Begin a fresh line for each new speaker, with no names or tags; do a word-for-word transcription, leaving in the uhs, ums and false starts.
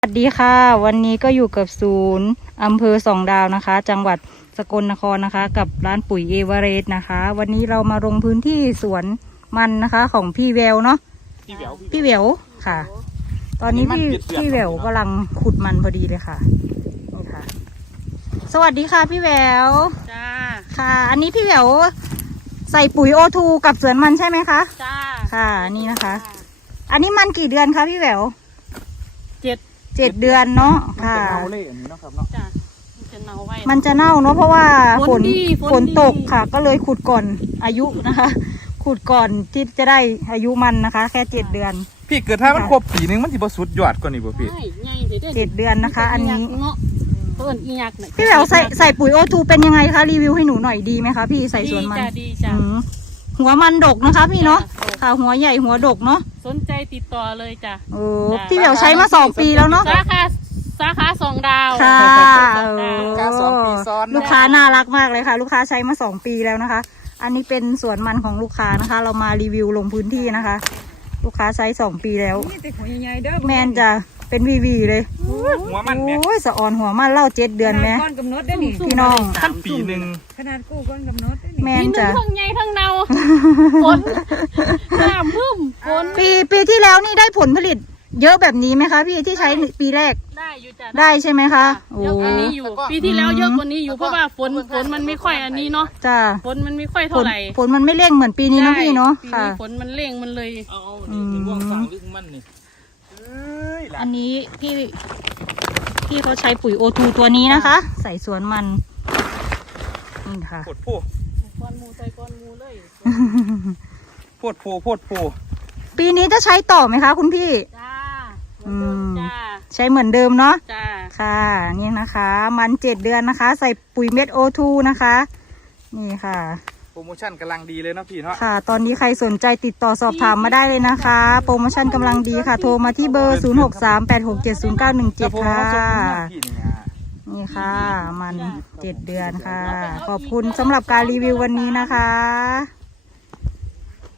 สวัสดีค่ะวันนี้ก็อยู่กับศูนย์อำเภอสองดาวนะคะ จังหวัดสกลนครนะคะ กับร้านปุ๋ยเอเวอเรสต์นะคะ วันนี้เรามาลงพื้นที่สวนมันนะคะของพี่แววเนาะพี่แววพี่แววค่ะ ตอนนี้พี่พี่แววกำลังขุดมันพอดีเลยค่ะนี่ค่ะ สวัสดีค่ะพี่แวว
จ้า
ค่ะ อันนี้พี่แววใส่ปุ๋ยโอทูกับสวนมันใช่ไหมคะ
จ้า
ค่ะนี่นะคะ อันนี้มันกี่เดือนคะพี่แวว
เจ็ด
เจ็ดเดือนเนาะค่ะ
มันจะเน่าเละอันนี้เนาะครับเนาะ
จ้ามันจะเน่าไว้
มันจะเน่าเนาะเพราะว่าฝ
ฝ
น
นดีฝ
ฝ
น
น
ดี
ตกค่ะ ก็เลยขุดก่อนอายุนะคะ ขุดก่อนที่จะได้อายุมันนะคะ แค่เจ็ดเดือน
พี่เกิดถ้ามันครบปีนึงมันสิบ่สุดยอดกว่านี้บ่พี่
ใช่ใหญ่สิด้
เจ็ดเดือนนะคะ อันนี้
เนาะเพิ่นอีหยักน่ะ
พี่แหววใส่ใส่ปุ๋ยโอทูเป็นยังไงคะรีวิวให้หนูหน่อยดีไหมคะพี่ใส่สวนมัน
ดีจ้าดีจ้า
อืมหัวมันดกนะคะ พี่เนาะ
จ้ะ
ค่ะหัวใหญ่หัวดกเนาะ
สนใจติดต่อเลยจ้า
โอ้พี่แหววใช้มาสองปีแล้วเนาะ
สาขาสาขาสองดาว
ค่ะ
สองดาว
การสองปีซ้อน
ลูกค้าน่ารักมากเลยค่ะ ลูกค้าใช้มาสองปีแล้วนะคะ อันนี้เป็นสวนมันของลูกค้านะคะ เรามารีวิวลงพื้นที่นะคะ ลูกค้าใช้สองปีแล้วแมนจะเป็นวีวีเลย
หัวมันแม่
โอ้ยสะออนหัวมันเล่าเจ็ดเดือนไหม
ก้อนกำหนดได้นี่
พี่น้อง
ขั้นปีหนึง
ขนาดกู้ก้อนกำหนดได้นี่
แม
ปี
น
หนึ
จะ
งทั้งใหญ่ทั้งเน่าฝนน้ำพึ่มฝน
ปีปีที่แล้วนี่ได้ผลผลิตเยอะแบบนี้ไหมคะพี่ที่ใช้ปีแรก
ได้อยู่จ้า
ได้ใช่ไหมคะโอ้
เยอะกว่านี้อยู่ปีที่แล้วเยอะกว่านี้อยู่เพราะว่าฝนฝนมันไม่ค่อยอันนี้เนาะ
จ้า
ฝนมันไม่ค่อย
ผ
เท่า
ล
ไหร่
ผลมันไม่เร่งเหมือนปีนี้เนอะพี่เนาะ
ปี
ค่ะ
นี้ฝนมันเร่งมันเลย
เอา
อืม
นี่ว่างสางลึกมันนี่เอ้ยหลา
อั
น
นนี้พี่พี่เขาใช้ปุ๋ยโอทูตัวนี้นะคะ ใส่สวนมันนี่ค่ะ
โพดโพ
ก้อนหมูใส่ก้อนหมูเลย
โพดโพโพดโพ
ปีนี้จะใช้ต่อไหมคะคุณพี่
จ้า
อืม
จ้า
ใช้เหมือนเดิมเนาะ
จ้า
ค่ะนี่นะคะ มันเจ็ดเดือนนะคะ ใส่ปุ๋ยเม็ดโอทูนะคะ นี่ค่ะ
โปรโมชั่นกำลังดีเลยเนาะพี่เนาะ
ค่ะ ตอนนี้ใครสนใจติดต่อสอบถามมาได้เลยนะคะ โปรโมชั่นกำลังดีค่ะ โทรมาที่เบอร์ ศูนย์ หก สาม แปด หก เจ็ด ศูนย์ เก้า หนึ่ง เจ็ด ค่ะ
พี่นี่อ่ะ
นี่ค่ะ มันเจ็ดเดือนค่ะ ขอบคุณสำหรับการรีวิววันนี้นะคะ